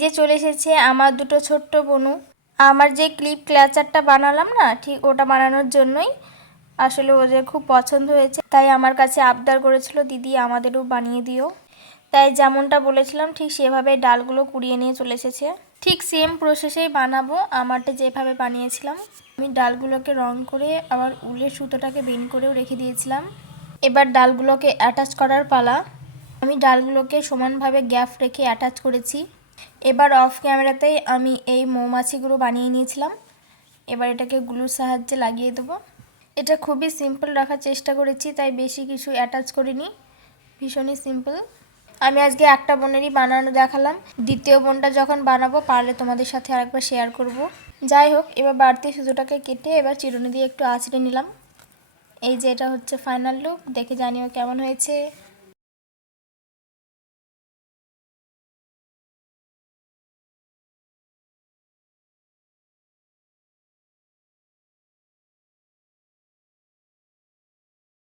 যে চলে এসেছে আমার দুটো ছোট্ট বোনু। আমার যে ক্লিপ ক্ল্যাচারটা বানালাম না, ঠিক ওটা বানানোর জন্যই আসলে ওদের খুব পছন্দ হয়েছে, তাই আমার কাছে আবদার করেছিল, দিদি আমাদেরও বানিয়ে দিও। তাই যেমনটা বলেছিলাম ঠিক সেভাবে ডালগুলো কুড়িয়ে নিয়ে চলে এসেছে। ঠিক সেম প্রসেসেই বানাবো, আমারটা যেভাবে বানিয়েছিলাম। আমি ডালগুলোকে রং করে আবার উলের সুতোটাকে বেন্ড করেও রেখে দিয়েছিলাম। এবার ডালগুলোকে অ্যাটাচ করার পালা। আমি ডালগুলোকে সমানভাবে গ্যাপ রেখে অ্যাটাচ করেছি। এবার অফ ক্যামেরাতেই আমি এই মৌমাছিগুলো বানিয়ে নিয়েছিলাম। এবার এটাকে গ্লুর সাহায্যে লাগিয়ে দেবো। এটা খুবই সিম্পল রাখার চেষ্টা করেছি, তাই বেশি কিছু অ্যাটাচ করিনি, ভীষণই সিম্পল। আমি আজকে একটা বোনেরই বানানো দেখালাম, দ্বিতীয় বোনটা যখন বানাবো পারলে তোমাদের সাথে আরেকবার শেয়ার করব। যাই হোক, এবার বাড়তি সুতোটাকে কেটে এবার চিরুনি দিয়ে একটু আঁচড়ে নিলাম। এই যে এটা হচ্ছে ফাইনাল লুক, দেখে জানিও কেমন হয়েছে।